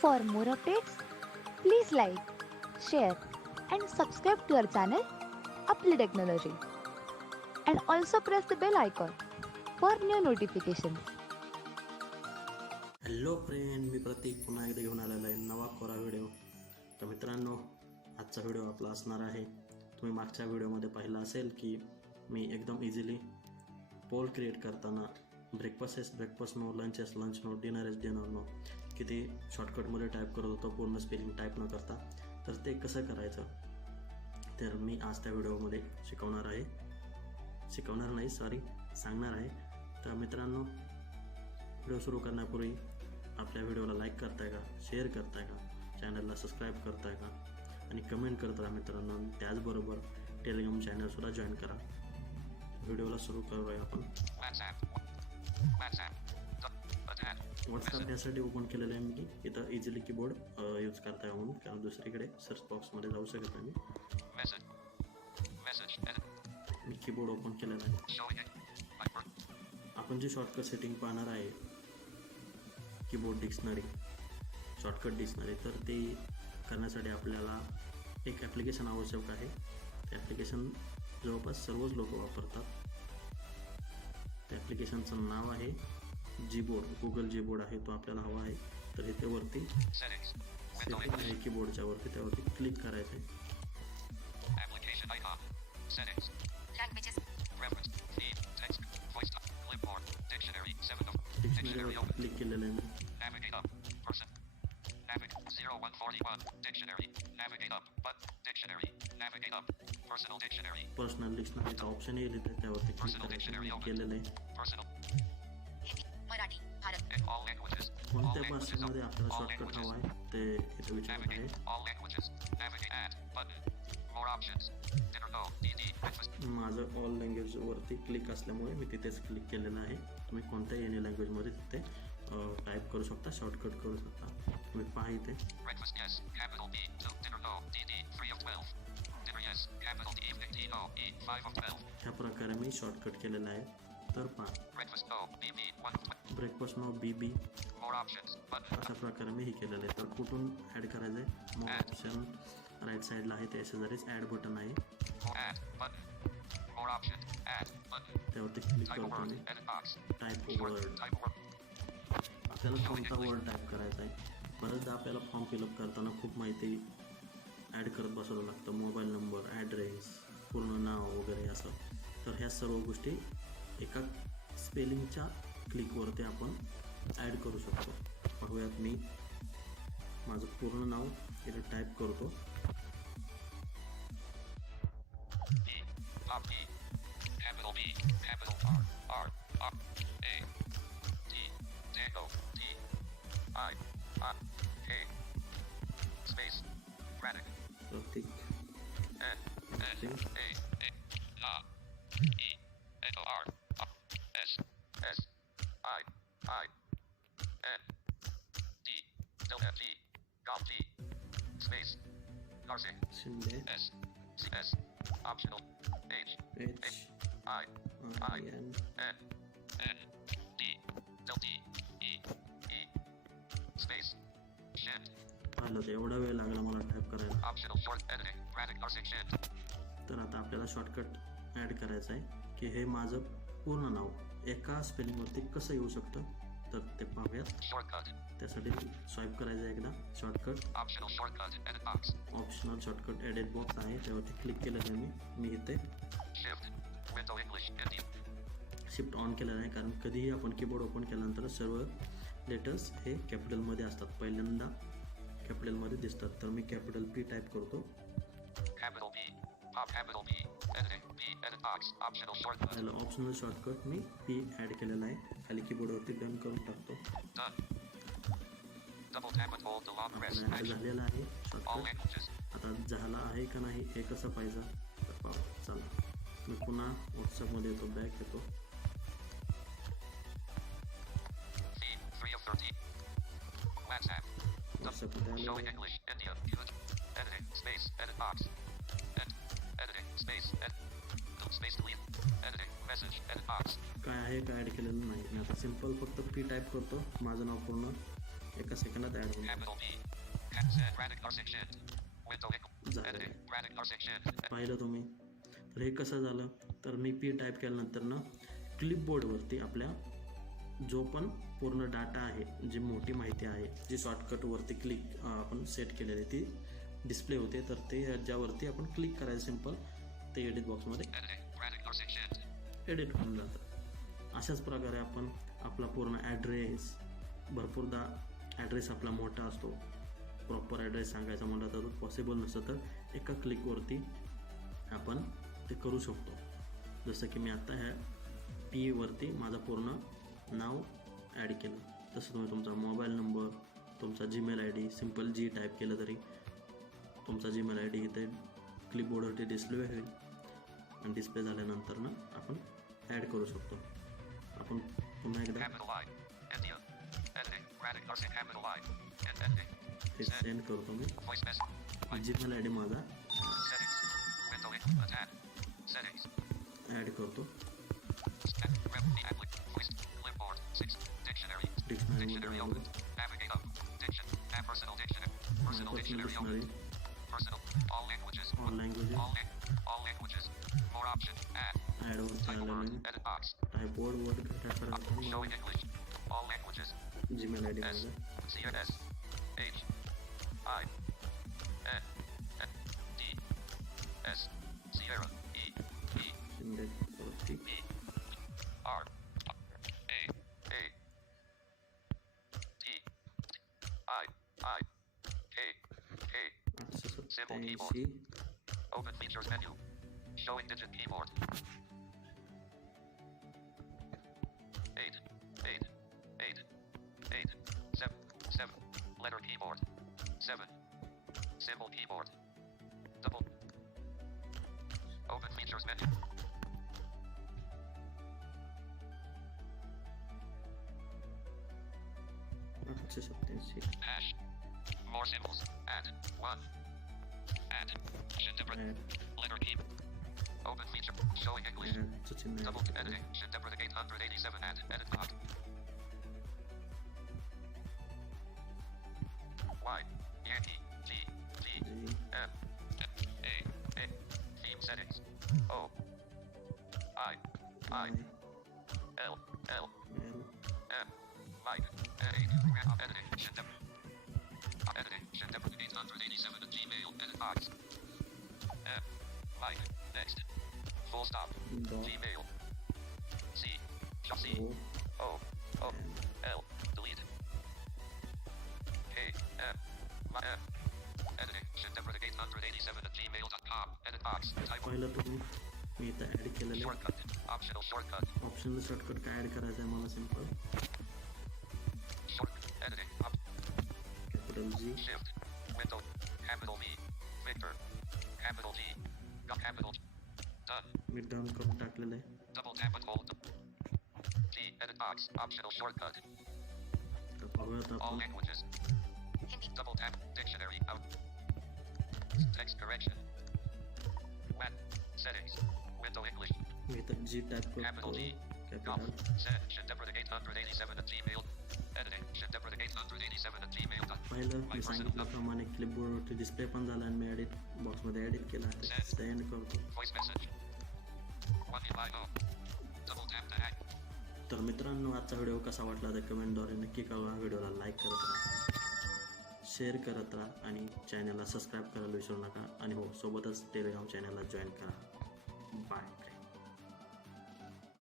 For more updates, please like, share, and subscribe to our channel, Apply Technology. And also press the bell icon for new notifications. Hello friend, मी प्रतीक पुन्हा एकदा घेऊन आलेला आहे नवा कोरा व्हिडिओ. तर मित्रांनो, आजचा व्हिडिओ आपला असणार आहे. तुम्ही मागच्या व्हिडिओमध्ये पाहिलं असेल की मी एकदम इझिली पोल क्रिएट करताना breakfast no, lunch no, dinner no किती शॉर्टकटमध्ये टाईप करत होतो, पूर्ण स्पेलिंग टाईप न करता. तर ते कसं करायचं तर मी आज त्या व्हिडिओमध्ये सांगणार आहे. तर मित्रांनो, व्हिडिओ सुरू करण्यापूर्वी आपल्या व्हिडिओला लाईक करताय का, शेअर करताय का, चॅनलला सबस्क्राईब करताय का आणि कमेंट करत राहा मित्रांनो. त्याचबरोबर टेलिग्राम चॅनलसुद्धा जॉईन करा. व्हिडिओला सुरू करूया आपण. व्हॉट्सॲप यासाठी ओपन केलेलं आहे मी. इथं इझिली कीबोर्ड यूज करता येईल म्हणून, कारण दुसरीकडे सर्च बॉक्समध्ये जाऊ शकत नाही. मी कीबोर्ड ओपन केलेलं आहे. आपण जी शॉर्टकट सेटिंग पाहणार आहे कीबोर्ड डिक्शनरी, शॉर्टकट डिक्शनरी, तर ते करण्यासाठी आपल्याला एक ॲप्लिकेशन आवश्यक आहे. ते ॲप्लिकेशन जवळपास सर्वच लोक वापरतात. त्या ॲप्लिकेशनचं नाव आहे जीबोर्ड. गुगल जीबोर्ड आहे, तो आपल्याला हवा आहे. तर इथे वरती सेटिंग आहे कीबोर्डच्या वरती, त्यावरती क्लिक करायचं आहे. डिक्शनरीवर क्लिक केलेलं आहे मी. पर्सनल डिक्शनरीचा ऑप्शन येईल इथे, त्यावरती क्लिक करायचं केलेलं आहे. कोणत्या भाषेमध्ये आपल्याला शॉर्टकट हवा आहे ते इथे विचारत आहे. माझं ऑल लँग्वेजवरती क्लिक असल्यामुळे मी तिथेच क्लिक केलेलं आहे. तुम्ही कोणत्याही एनी लँग्वेजमध्ये तिथे टाईप करू शकता, शॉर्टकट करू शकता. तुम्ही पहा इथे ह्या प्रकारे मी शॉर्टकट केलेलं आहे. तर पहा, ब्रेकफास्ट नो BB अशा प्रकारे मी हे केलेलं आहे. तर कुठून ॲड करायचं आहे? मोर ऑप्शन राईट साईडला आहे, त्या शेजारीच ॲड बटन आहे, त्यावरती क्लिक करतो आणि टाईप वर्ड. आपल्याला कोणता वर्ड टाईप करायचा आहे. बरेचदा आपल्याला फॉर्म फिलअप करताना खूप माहिती ॲड करत बसावं लागतं, मोबाईल नंबर, ॲड्रेस, पूर्ण नाव वगैरे असं. तर ह्या सर्व गोष्टी एका स्पेलिंगच्या क्लिकवरती आपण ॲड करू शकतो. पाहूयात, मी माझं पूर्ण नाव इथे टाईप करतो. प्रतीक शिंदे आलं. तर एवढा वेळ लागला मला टाईप करायला. तर आता आपल्याला शॉर्टकट ॲड करायचं आहे की हे माझं पूर्ण नाव एका स्पेलिंगवरती कसं येऊ शकतं, तर ते पाहूयात. त्यासाठी स्वाईप करायचं आहे एकदा shortcut. Optional shortcut edit box आहे, त्यावरती क्लिक केलं आहे मी इथे शिफ्ट ऑन केलेलं आहे, कारण कधीही आपण कीबोर्ड ओपन केल्यानंतर सर्व लेटर्स हे कॅपिटलमध्ये असतात, पहिल्यांदा कॅपिटलमध्ये दिसतात. तर मी कॅपिटल P टाईप करतो. त्याला ऑप्शनल शॉर्टकट मी P ॲड केलेला आहे. खाली कीबोर्डवरती डन करून टाकतो. ॲड झालेला आहे शॉर्टकट. आता झाला आहे का नाही हे कसं पाहिजे तर पाहू. चला, मी पुन्हा व्हॉट्सअपमध्ये येतो, बॅक येतो. काय आहे काय ॲड केलेलं नाही. मी आता सिम्पल फक्त P टाईप करतो, माझं नाव पूर्ण एका सेकंदात ॲड होऊन Capital P. Radix R6 shift. Window झालं. editing. Radix R6 shift. पाहिलं तुम्ही. तर हे कसं झालं, तर मी पी टाईप केल्यानंतर ना क्लिपबोर्डवरती आपल्या जो पण पूर्ण डाटा आहे, जी मोठी माहिती आहे, जी शॉर्टकटवरती क्लिक आपण सेट केलेली ती डिस्प्ले होते. तर ते ज्यावरती आपण क्लिक करायचं सिम्पल ते एडिट बॉक्समध्ये Editing. Radix R6 shift. Edit होऊन जातं. अशाच प्रकारे आपण आपला पूर्ण ॲड्रेस, भरपूरदा ॲड्रेस आपला मोठा असतो, प्रॉपर ॲड्रेस सांगायचा म्हटलं तर पॉसिबल नसतं, तर एका क्लिकवरती आपण ते करू शकतो. जसं की मी आता ह्या पीवरती माझं पूर्ण नाव ॲड केलं. तसं तुम्ही तुमचा मोबाईल नंबर, तुमचा जीमेल आय डी, सिम्पल जी टाईप केलं तरी तुमचा जीमेल आय डी इथे क्लिपबोर्डवरती डिस्प्ले होईल आणि डिस्प्ले झाल्यानंतर ना आपण ॲड करू शकतो. आपण पुन्हा एकदा Capital I. India. Editing. Radix R6 capital I. And editing. हे सेंड करतो मी. Voice message. जीमेल आय डी माझा Settings. Window attack. Settings. Add करतो. Voice. Clipboard. 6. Dictionary. डिक्शनरीमध्ये Dictionary आलो. open. Navigate up. Diction. Add personal dictionary. Personal dictionary dictionary open. Personal. All languages. All languages All languages. More option. Add. ॲडवरती Type आलेलं word. आहे. Edit box. टायपवर्ड word type करायचं Showing English. All languages. Gmail ID D S. माझा CNS. H. I. N. N. D. S. Sierra. E. E. इंडेक्सवरती B. R. A. A. T. I. I. K. K. 887 Open features menu. Showing digit keyboard. 8. 8. 8. 8. 7. 7. Letter keyboard. 7. Symbol keyboard. Double. Open features menu. आठशे सत्याऐंशी Hash. More symbols. Add. 1. Add. Shindebra. Add Letter key. Open feature. Showing English. ॲडचं चिन्ह Double आहे. editing. Shindebra 887. Add. Edit box. Y. Yankee. G. G. G, M. A. A. Theme settings. O. I. I. I, L. L. L, M. Mike. Editing. Editing. Shindebra. Editing. Shindebra 887 at Gmail. Edit box. M. Mike. Next. Full stop. Dot Gmail. C. C. O O. O. L. Delete. K. M. M. Editing. Shindebra 887 at gmail.com. Edit box. Type पहिलं तुम्ही मी इथं add केलेलं shortcut. Optional shortcut. Optional shortcut काय add करायचं आहे मला simple Short. Editing. Capital G Shift. Window. Capital V. Victor. Capital G. Capital G. Done. मी done करून टाकलेलं आहे. Double tap and hold. G. Edit box. Optional shortcut. तर पाहूयात All आपण languages. Double tap. Dictionary out. Text correction. When. Settings. Window English. मी इथं जी type करतो Capital G. Capital Send. Shindebra 887 at gmail. Editing. Shindebra 887 at gmail. पहिलं मी सांगितल्याप्रमाणे क्लिपबोर्डवरती display पण झाला आणि मी एडिट बॉक्समध्ये एडिट केला सेंड करतो. Voice message. 1 Double tap to hack. तर मित्रांनो आजचा व्हिडिओ कसा वाटला तर कमेंटद्वारे नक्की कळवा. व्हिडिओला लाईक करत राहा, शेअर करत राहा आणि चॅनलला सबस्क्राईब करायला विसरू नका. आणि हो सोबतच टेलिग्राम चॅनलला जॉईन करा.